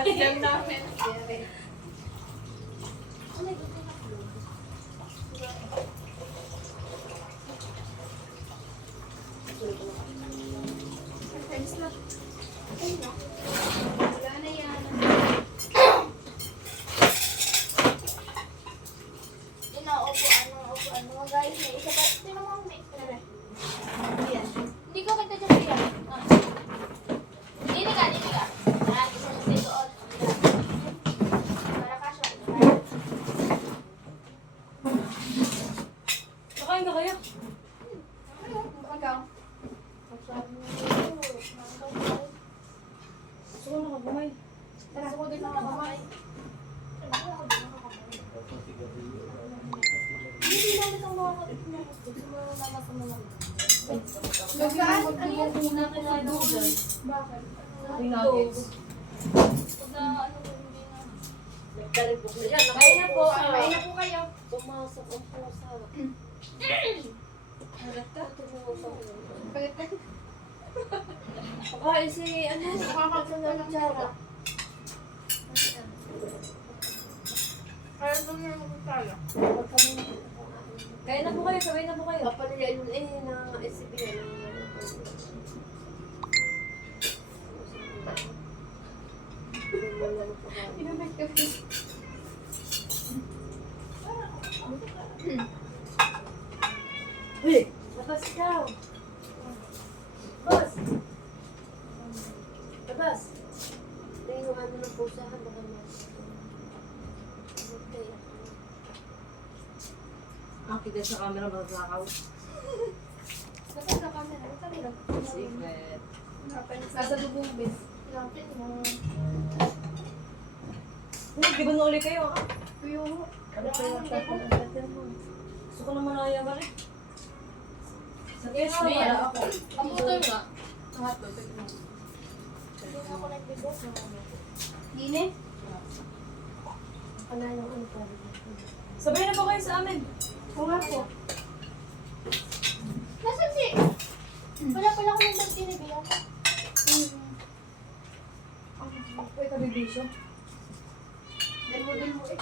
Jam namin. Friends na. Ay, no. Wala na yan. Ano, guys, may isa pa. Sino mo may? Yan. Hindi ko kita dyan yan. Dini ka. Isa na siya doon. Para ka siya. Nakain ka kayo? Ano? Ikaw? Gusto ko nakabumay. Tara, ako din nakakamay. Hindi namin ang mga kapit. Gusto mo naman sa mga. Saan? Ano yan? Una ka na doon dyan. Bakit? Yung nuggets. Pag na ano ko hindi na. Nagtaribok na yan. Kain na po. Kain na po kayo. Pumasok ang pusa. Halata. Tumusok. Palit na. Pakain si ano. Nakakapagod ng tsara. Kaya doon na magkala. Kain na po kayo. Sabay na po kayo. Kapalya yun na SCBN. Pinamit ka. Uy! Labas ikaw. Boss! Labas! Ito yung ano ng pusa. Baka mas. Okay. Kita sa camera matatakaw. Basta na camera. Basta nila. Secret. Nasa lubong bis. Lapit mo. Uy, di ba nauli kayo ha? Kuyo mo. Ano pa yung tatapos mo? Gusto ko naman nakaya ba rin? Sa Yes, kesa ma'am. wala ako. Kamutoy nga. Ang hotdog. Hindi na ako nagbigo. Gine? Panalo ano pa. Sabay na po kayo sa amin. Oo nga po. Nasaan si? Wala pala akong nag-tinibigyan. Uy, kabibisyo. Demo eh.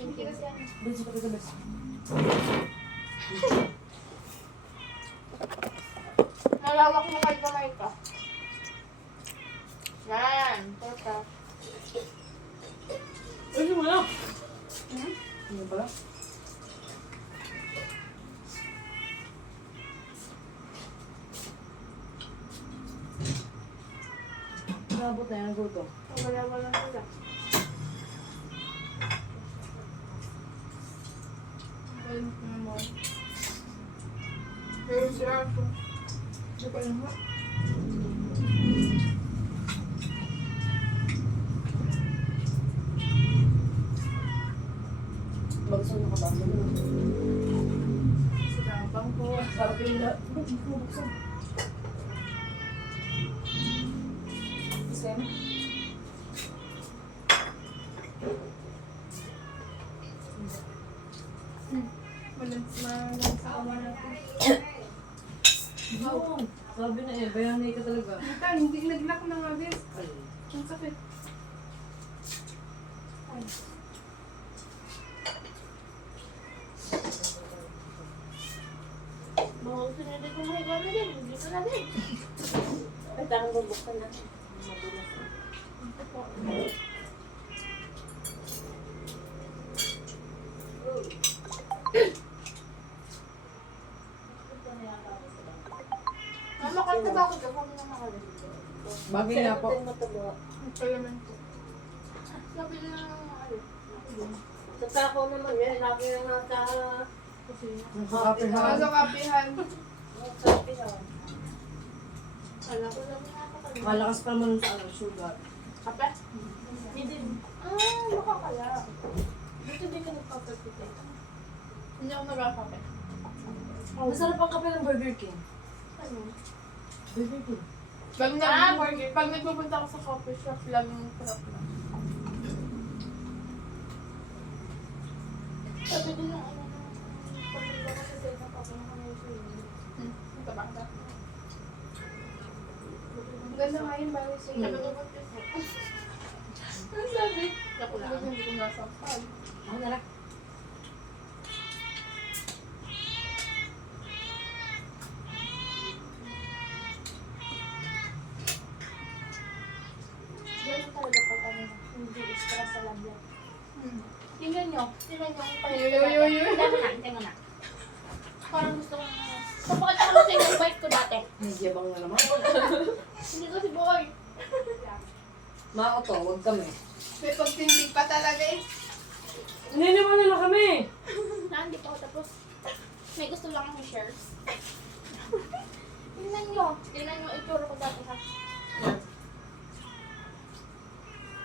Hindi kasi ano. Doon sa kapitabas. Nalawak mo kahit kamay ka. Yan. Torta. Ano mo na? Hmm? Ano pala? Nabot na yan, gutom. Wala sila. Pero si Arto. Hindi pa lang ha. Bagsan na ka ba? Si Kampang po. Sarap yung lahat. Buksan. Isem? Malansawa natin. Oo. Sabi na eh, bayanay ka talaga. Bukan, hindi nag-lock na nga, bis. Ay. Ang sakit. Ay. Mga gusto nila dito mga ikaw na din. Dito na din. Ay, tarang bubuksan natin. Magulas. Ito po. Mama, kanta ba ako dyan? Huwag na makalit. Bagay nga po. Mataba. Ang palamento. Sabi na ano. Sa tako naman yan. Laki na nga sa... Nakakapihan. Sa kapihan. Sabi na. Kala ko lang nakakatagal. Malakas pa naman sa ano, sugar. Kape? Hindi. Baka kaya. Dito hindi ka nagpapagpite. Hindi ako nagkakape. Masarap ang kape ng Burger King. Ano? Burger King. Pag nagpupunta ako sa coffee shop lang yung sarap na. Sabi din ng ano. Papanggap. Ang ganda nga yun, bago sa'yo. Hmm. Ano sabi? Ako lang. Hindi ko nasampal. Ako na lang. Ganun talaga pag ano, hindi extra sa labyan. Tingnan nyo yung Yoyoyoyo. Tingnan mo na. Parang gusto ko na. Papakita ko lang sa inyo yung bike ko dati. May yabang na naman. Hindi ko si Boy. Mga to, huwag kami. May pagtindig pa talaga eh. Niniwan na lang kami. Hindi pa ako tapos. May gusto lang akong shares. Tingnan nyo yung itsura ko dati ha.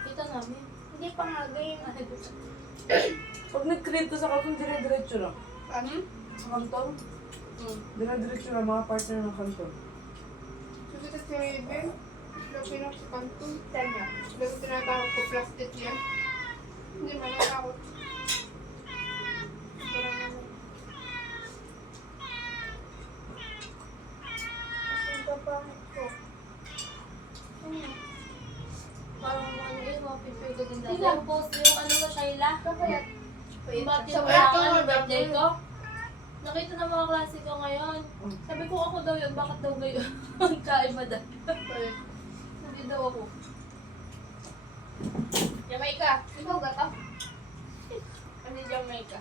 Dito namin. Hindi pa nga game. Pag nag-create ka sa kanton, dire-diretso lang. Ano? Sa kanton? Dire-diretso lang, mga partner ng kanton. Kasi sa si Raven, lagi na sa kanto. Tanya. Lagi tinatawag ko plastic yan. Hindi man natakot. Parang ano. Kasi ito pa ito. Parang ano yun, mga pipil ko din Hindi dati. Yung post yung ano mo, Shayla. Kapayat. Bakit Sa yung ito, kailangan birthday dapat. ko? Nakita ng mga klase ko ngayon. Sabi ko ako daw yun, bakit daw ngayon? Kaiba daw. Hindi daw ako. Jamaica. Ikaw ba ito? Ano yung Jamaica?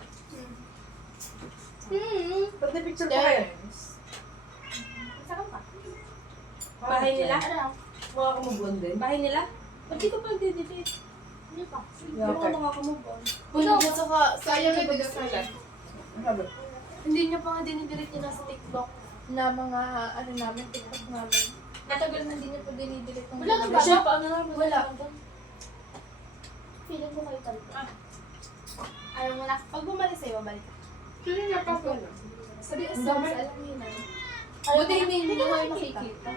Ba't may picture pa kayo? Saan ka? Bahay nila? Ano? Mga kamubon din. Bahay nila? Ba't di ko pa nagdi-delete? Hindi pa. Hindi ko makakamove-on. Ikaw, Sayang eh, diga sayang. Sabi, hindi niya pa nga dinidelete yun sa TikTok na mga ano namin, TikTok namin. Natagal na hindi niya pa dinidelete ng Wala ka ba? Siya, paano namin? Wala. Feeling ko kayo talaga. Ayaw mo na. Pag bumalik sa'yo, balik ka. Sino niya pa po? Sabi, Ang dami. alam mo yun. Buti hindi mo kayo kayo nakikita.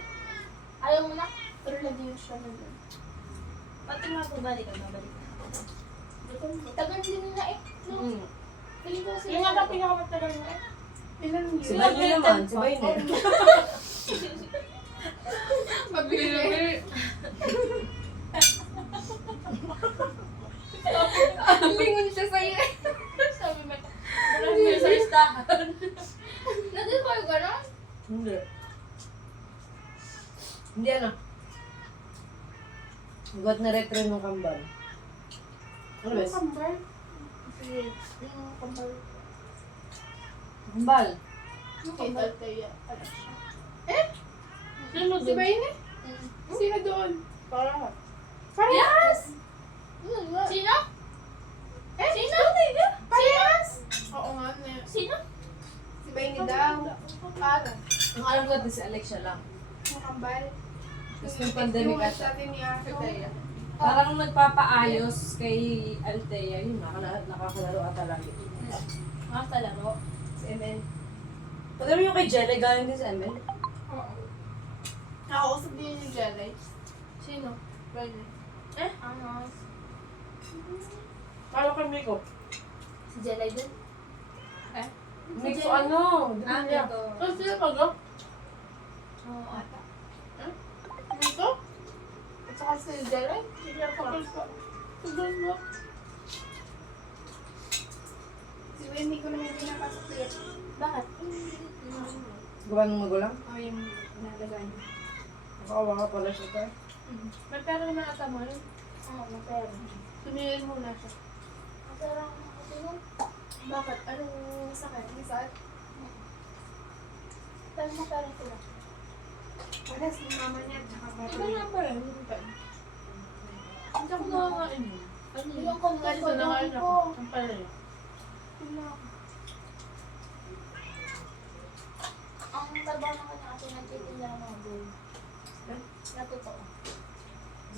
Ayaw mo na. Pero lagi yun siya na doon. Pati mga bumalik ka, mabalik ka. Tagal din nila eh. No? Feeling ko kasi Yung nga lang pinakamatagal na eh. Ilan si yun? Baynel naman, si Baynel. Magbili. Lingon siya sa'yo eh. sabi mo. Marami yun sa listahan. Nandun kayo gano'n? Hindi. Hindi ano. Got na retro nung kambal. Ano bes? Kambal. Yung kambal. Kambal. Kay Althea. Ano siya? Sino si Baynel? Sino doon? Parang. Parehas! Sino? Eh? Sino? Parehas! Oo nga na. Sino? Si Baynel daw. Parang. Ang alam ko ito si Alexia lang. Yung kambal. Tapos yung pandemic Yung ata. sa atin ni Althea. Parang nagpapaayos kay Althea. Yun, nakakalaro ata lagi. Talaro. Si ML. Pati mo yung kay Jelly, galing din si ML. Oo. Nakausap din yung Jelly. Sino? Baynel. Ano? Kala kay Miko. Si Jelay din? Miko ano? Ah, Di ba niya? ito. Oh, sino pa go? Oo, ata. Dito? At saka si Jelly? Sige ako. Tugal mo. Si Wendy ko naman pinapasok ko yun. Bakit? Gawa ng magulang? O yung nalagay niya. Nakawa ka pala siya tayo. May pera naman ata mo yun. Oo, mapera. Tumingin muna siya. Mapera ang nakatulong. Bakit? Anong sakit? May sakit? Pero mapera sila. Wala si mama niya at saka bata Iba niya. nga pa rin. Hindi ako nakakain. Ano yun? Yung kung Ganito na nga ko. Ang pala niya. Ang trabaho ng kanya ate nagtitinda ng mga gold. Na totoo.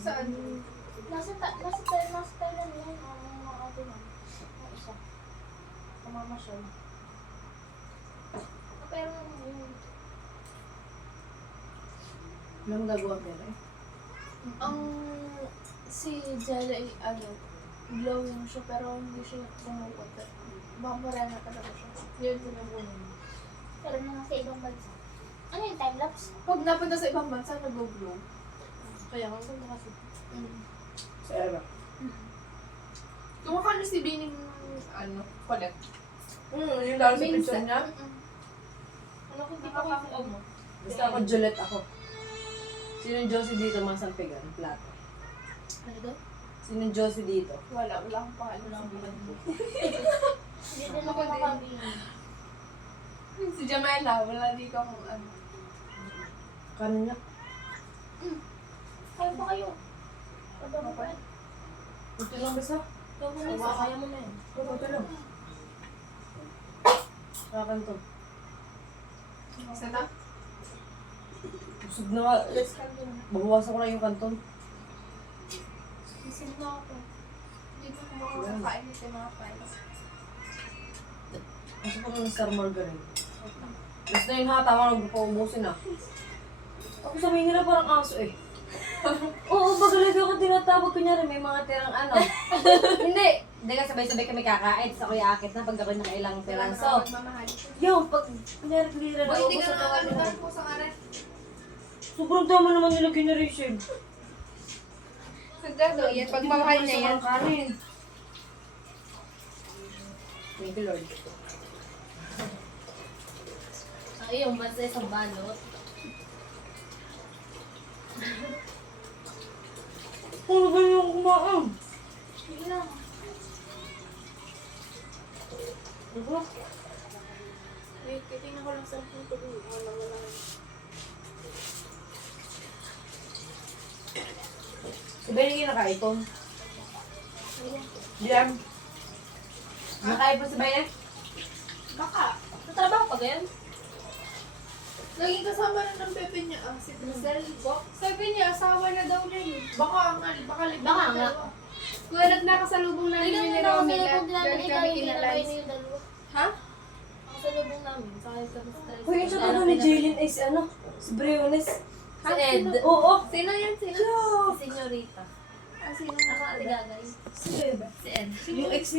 Saan? Nasa Thailand yan ang mga ate na. Ang isa. Kamamasyal. Pero yun. Ilang nagawa pera eh. Ang si Jella ay ano, glowing siya pero hindi siya pumupunta. Baka na talaga siya. Yun sinabunan. Pero mga sa ibang bansa. Ano yun? Pag napunta sa ibang bansa, nag-glow. Kaya nga ganda kasi. Sa era. Kumakano si Bining, Colette? Yung lalo sa picture niya. Ano kung di pa kayo ano? Basta ako, Juliet ako. Sino yung Josie dito, mga Sanpegan? Plato. Ano daw? Sino yung Josie dito? Wala akong pangalan. Wala akong pangalan. Hindi din Ako ako din. makabili. Si Jamela, wala dito akong ano. Kano niya? Kaya pa kayo. Ano ba pa? Ito lang basta. Ikaw mo na isa, kaya mo na yun. Ito lang. Kakan to. Sana? Busog na nga. Let's kanto na. Babawasan ko na yung kanton. Isip na ako. Hindi ko makakakain ito yung mga files. Kasi pa ng Star Margarine. Basta na yung hata, mga nagpapaubusin na. Ako sa Manila parang aso eh. Oo, bagalag ako tinatawag. Kunyari may mga tirang ano. Hindi. Hindi ka sabay-sabay kami kakain. Sa kuya akit na pag ako nakailang piraso. Magmamahal. Yung pag kunyari clear na Boy, hindi ka ubos sa tawa nakakalutan nila. po sa karet. Sobrang tama naman nila kinarisip. Sandalo, yan. Pagmamahal niya yan. Kanin. Thank you, Lord. Ang iyong bansa isang balot. Ano ba yung kumaang? Sige lang. Ano? Wait, titingnan ko lang sa puto ko. Wala. Si Benny yung nakaipon. Diyan. Nakaipon si Benny? Baka. Sa trabaho pa ganyan? Naging kasama na ng pepe niya, si Brazil. Sabi niya, asawa na daw niya yun. Baka libang Baka na nga. dalawa. Kung nagkakasalubong namin Tignan yun mo ni na ako sa Romila, lubong namin. dahil Ikaw kami yung kinabay kinalans. na yung dalawa. Ha? Ako sa lubong namin. Sakay kami sa tricycle. Uy, yung sa tanong ni Jaylin ay si ano? Si Briones. Si Ed. Oo. Sino yan? Sino? Si Senyorita. Ah, sino? Ako ate gagay. Si Ed. Si Ed. Yung ex